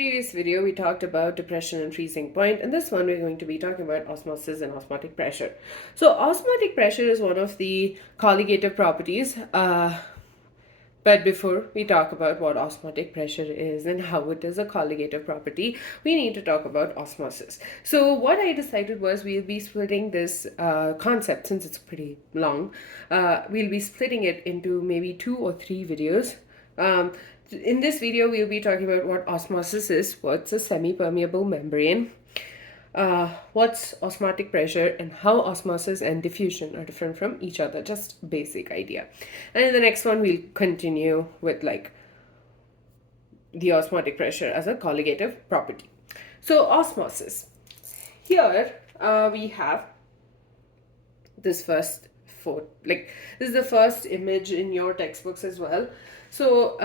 previous video, we talked about depression and freezing point. In this one, we're going to be talking about osmosis and osmotic pressure. So osmotic pressure is one of the colligative properties. But before we talk about what osmotic pressure is and how it is a colligative property, we need to talk about osmosis. So what I decided was we'll be splitting this concept, since it's pretty long, we'll be splitting it into maybe 2 or 3 videos. In this video, we'll be talking about what osmosis is, what's a semi-permeable membrane, what's osmotic pressure, and how osmosis and diffusion are different from each other, just basic idea. And in the next one, we'll continue with like the osmotic pressure as a colligative property. So osmosis. Here we have this first this is the first image in your textbooks as well. So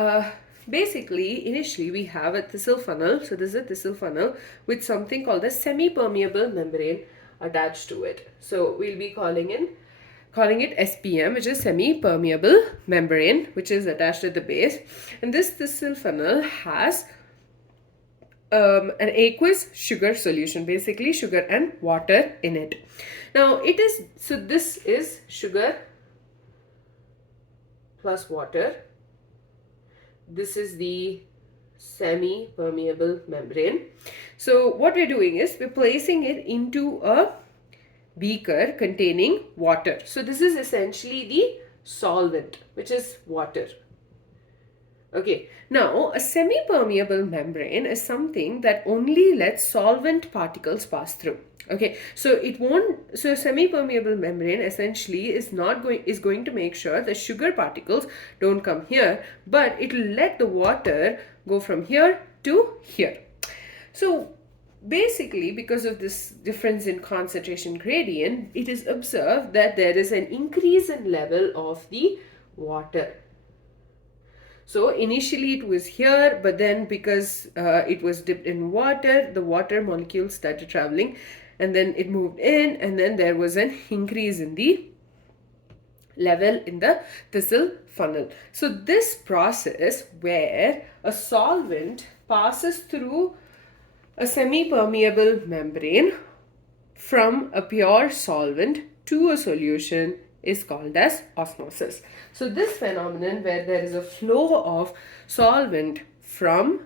basically, initially we have a thistle funnel. So this is a thistle funnel with something called a semi-permeable membrane attached to it. So we'll be calling it SPM, which is semi-permeable membrane, which is attached at the base. And this thistle funnel has an aqueous sugar solution, basically sugar and water in it. Now this is sugar plus water. This is the semi-permeable membrane. So what we're doing is we're placing it into a beaker containing water. So this is essentially the solvent, which is water. Okay, now a semi-permeable membrane is something that only lets solvent particles pass through. Okay, so a semi-permeable membrane essentially is going to make sure the sugar particles don't come here, but it will let the water go from here to here. So basically, because of this difference in concentration gradient, it is observed that there is an increase in level of the water. So initially it was here, but then because it was dipped in water, the water molecules started traveling, and then it moved in, and then there was an increase in the level in the thistle funnel. So this process where a solvent passes through a semi-permeable membrane from a pure solvent to a solution is called as osmosis. So this phenomenon where there is a flow of solvent from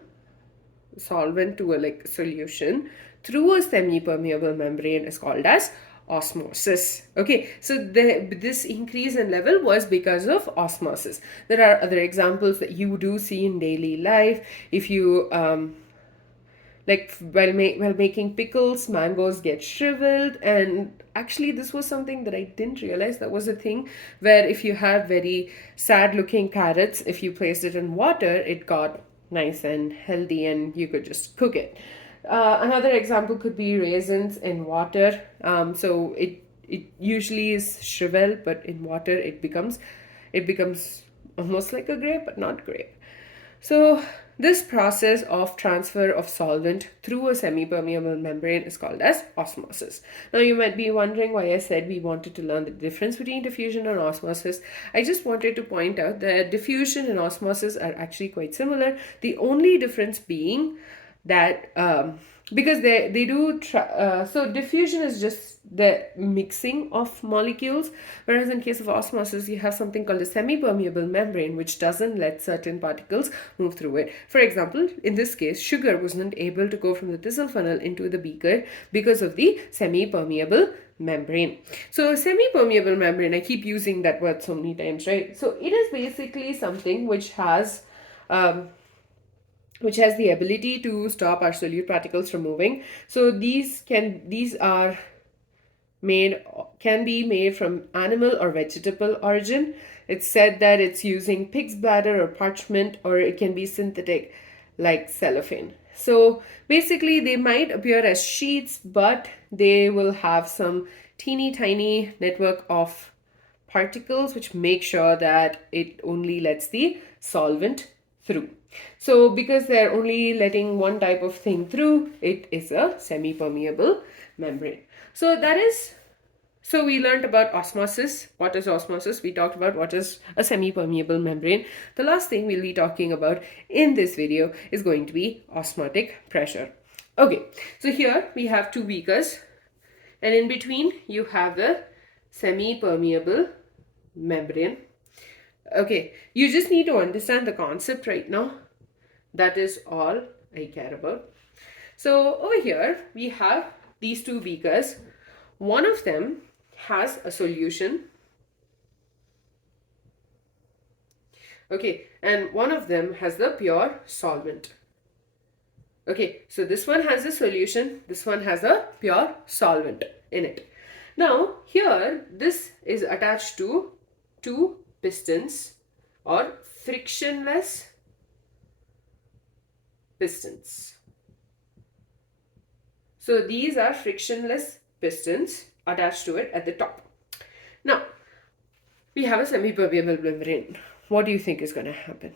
solvent to a solution through a semi-permeable membrane is called as osmosis. Okay, so this increase in level was because of osmosis. There are other examples that you do see in daily life. If you while making pickles, mangoes get shriveled, and actually this was something that I didn't realize that was a thing, where if you have very sad looking carrots, if you placed it in water, it got nice and healthy and you could just cook it. Another example could be raisins in water. So it usually is shriveled, but in water it becomes almost like a grape, but not grape. So this process of transfer of solvent through a semi-permeable membrane is called as osmosis. Now you might be wondering why I said we wanted to learn the difference between diffusion and osmosis. I just wanted to point out that diffusion and osmosis are actually quite similar. The only difference being that because they do so diffusion is just the mixing of molecules, whereas in case of osmosis you have something called a semi-permeable membrane, which doesn't let certain particles move through it. For example, in this case, sugar wasn't able to go from the thistle funnel into the beaker because of the semi-permeable membrane. So semi-permeable membrane, I keep using that word so many times, right? So it is basically something which has the ability to stop our solute particles from moving. So these can be made from animal or vegetable origin. It's said that it's using pig's bladder or parchment, or it can be synthetic like cellophane. So basically they might appear as sheets, but they will have some teeny tiny network of particles which make sure that it only lets the solvent through. So because they're only letting one type of thing through, it is a semi-permeable membrane. So that is So we learned about osmosis. What is osmosis? We talked about what is a semi-permeable membrane. The last thing we'll be talking about in this video is going to be osmotic pressure. Okay, so here we have two beakers, and in between you have the semi-permeable membrane. Okay, you just need to understand the concept right now. That is all I care about. So over here we have these two beakers. One of them has a solution. Okay, and one of them has the pure solvent. Okay, so this one has a solution, this one has a pure solvent in it. Now here this is attached to two pistons or frictionless pistons. So these are frictionless pistons attached to it at the top. Now we have a semi-permeable membrane. What do you think is going to happen?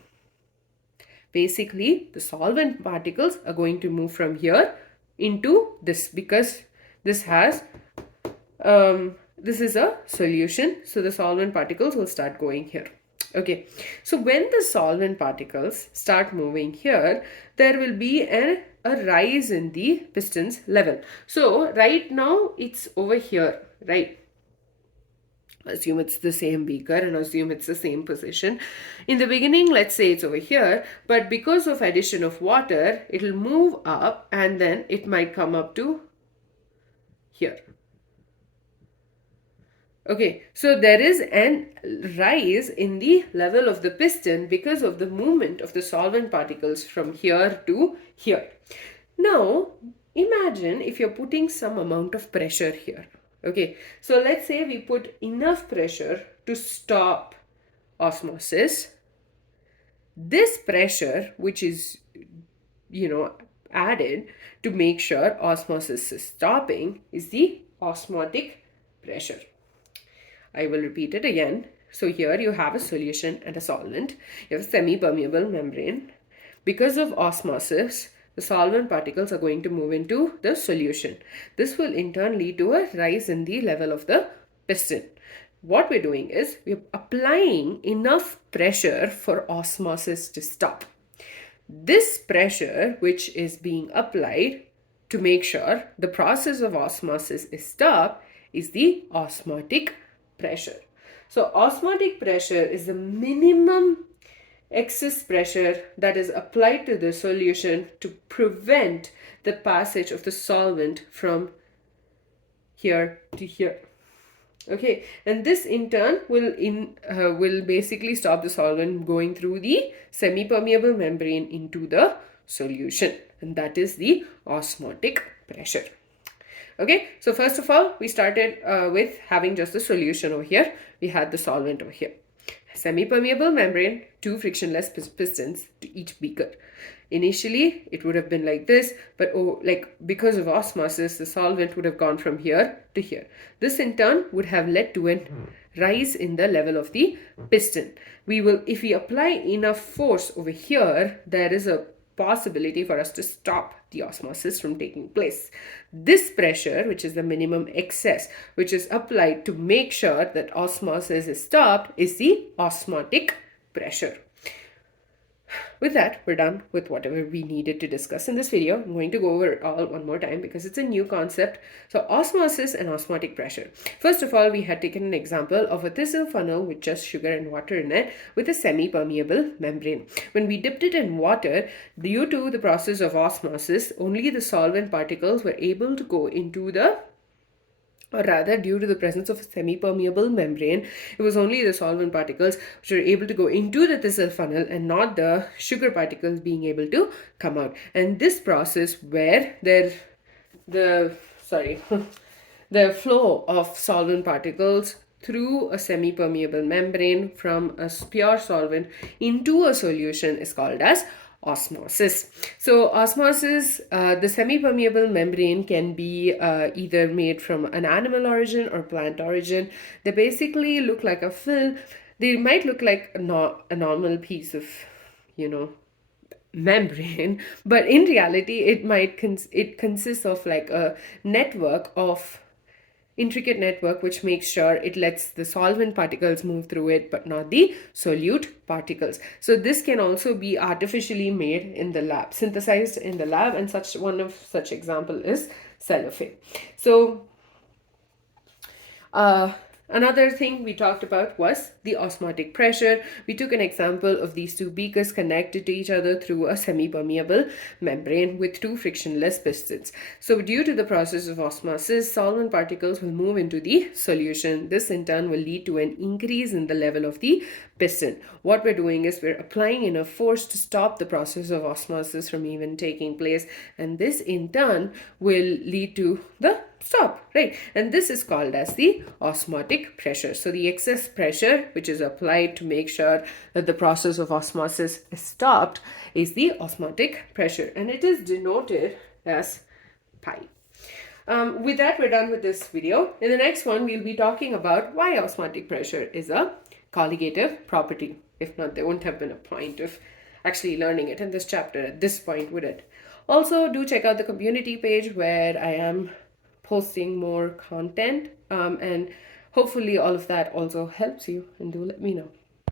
Basically, the solvent particles are going to move from here into this, because this has this is a solution, so the solvent particles will start going here. Okay, so when the solvent particles start moving here, there will be a rise in the pistons level. So right now it's over here, right? Assume it's the same beaker and assume it's the same position. In the beginning, let's say it's over here, but because of addition of water, it'll move up and then it might come up to here. Okay, so there is a rise in the level of the piston because of the movement of the solvent particles from here to here. Now, imagine if you're putting some amount of pressure here. Okay, so let's say we put enough pressure to stop osmosis. This pressure, which is, added to make sure osmosis is stopping, is the osmotic pressure. I will repeat it again. So here you have a solution and a solvent. You have a semi-permeable membrane. Because of osmosis, the solvent particles are going to move into the solution. This will in turn lead to a rise in the level of the piston. What we're doing is we're applying enough pressure for osmosis to stop. This pressure, which is being applied to make sure the process of osmosis is stopped, is the osmotic pressure. So osmotic pressure is the minimum excess pressure that is applied to the solution to prevent the passage of the solvent from here to here. Okay, and this in turn will basically stop the solvent going through the semi-permeable membrane into the solution, and that is the osmotic pressure. Okay, so first of all, we started with having just the solution over here. We had the solvent over here. Semi-permeable membrane, two frictionless pistons to each beaker. Initially, it would have been like this, but because of osmosis, the solvent would have gone from here to here. This in turn would have led to a rise in the level of the piston. If we apply enough force over here, there is a possibility for us to stop the osmosis from taking place. This pressure, which is the minimum excess, which is applied to make sure that osmosis is stopped, is the osmotic pressure. With that, we're done with whatever we needed to discuss in this video. I'm going to go over it all one more time because it's a new concept. So osmosis and osmotic pressure. First of all, we had taken an example of a thistle funnel with just sugar and water in it with a semi-permeable membrane. When we dipped it in water, due to the process of osmosis, only the solvent particles were able to go into due to the presence of a semi-permeable membrane, it was only the solvent particles which were able to go into the thistle funnel and not the sugar particles being able to come out. And this process where the flow of solvent particles through a semi-permeable membrane from a pure solvent into a solution is called as osmosis. So osmosis, the semi-permeable membrane can be either made from an animal origin or plant origin. They basically look like a film. They might look like a normal piece of, membrane, but in reality it consists of like a network of intricate network which makes sure it lets the solvent particles move through it but not the solute particles. So this can also be artificially made in the lab, synthesized in the lab, and one of such example is cellophane. So another thing we talked about was the osmotic pressure. We took an example of these two beakers connected to each other through a semi-permeable membrane with two frictionless pistons. So due to the process of osmosis, solvent particles will move into the solution. This in turn will lead to an increase in the level of the piston. What we're doing is we're applying enough force to stop the process of osmosis from even taking place, and this in turn will lead to the stop, right? And this is called as the osmotic pressure. So the excess pressure which is applied to make sure that the process of osmosis is stopped is the osmotic pressure, and it is denoted as pi. With that, we're done with this video. In the next one, we'll be talking about why osmotic pressure is a colligative property. If not, there wouldn't have been a point of actually learning it in this chapter at this point, would it? Also, do check out the community page where I am posting more content, and hopefully all of that also helps you, and do let me know.